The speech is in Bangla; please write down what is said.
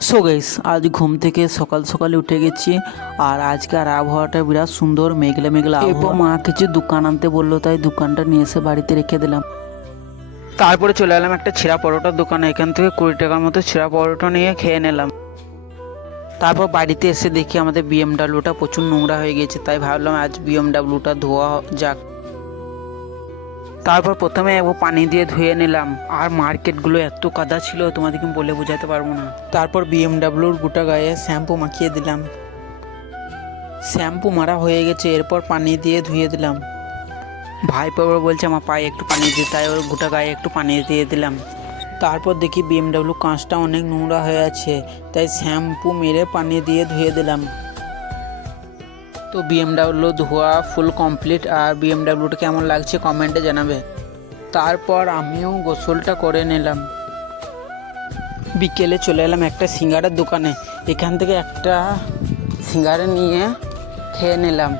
সো গাইস, আজ ঘুম থেকে সকাল সকালে উঠে গেছি। আর আজকের আবহাওয়াটা বিরাট সুন্দর, মেঘলা মেঘলা আবহাওয়া। মা কিছু দোকান আনতে বললো, তাই দোকানটা নিয়ে এসে বাড়িতে রেখে দিলাম। তারপরে চলে এলাম একটা ছিঁড়া পরোটার দোকানে। এখান থেকে 20 টাকার মতো ছিঁড়া পরোটা নিয়ে খেয়ে নিলাম। তারপর বাড়িতে এসে দেখি আমাদের বিএমডাব্লিউটা প্রচুর নোংরা হয়ে গেছে, তাই ভাবলাম আজ বিএমডাব্লিউটা ধোয়া যাক। তারপর প্রথমে একবার পানি দিয়ে ধুয়ে নিলাম। আর মার্কেটগুলো এত কাদা ছিল তোমাদেরকে বলে বোঝাতে পারবো না। তারপর বিএমডাব্লিউর গোটা গায়ে শ্যাম্পু মাখিয়ে দিলাম। শ্যাম্পু মারা হয়ে গেছে, এরপর পানি দিয়ে ধুয়ে দিলাম। ভাইপো বলছে আমার পায়ে একটু পানি দিয়ে, তাই ওর গোটা গায়ে একটু পানি দিয়ে দিলাম। তারপর দেখি বিএমডাব্লিউ কাঁচটা অনেক নোংরা হয়ে আছে, তাই শ্যাম্পু মেরে পানি দিয়ে ধুয়ে দিলাম। তো বিএমডাব্লিউ ধোয়া ফুল কমপ্লিট। আর বিএমডাব্লিউটা কেমন লাগছে কমেন্টে জানাবে। তারপর আমিও গোসলটা করে নিলাম। বিকেলে চলে এলাম একটা সিঙ্গারার দোকানে। এখান থেকে একটা সিঙ্গারা নিয়ে খেয়ে নিলাম।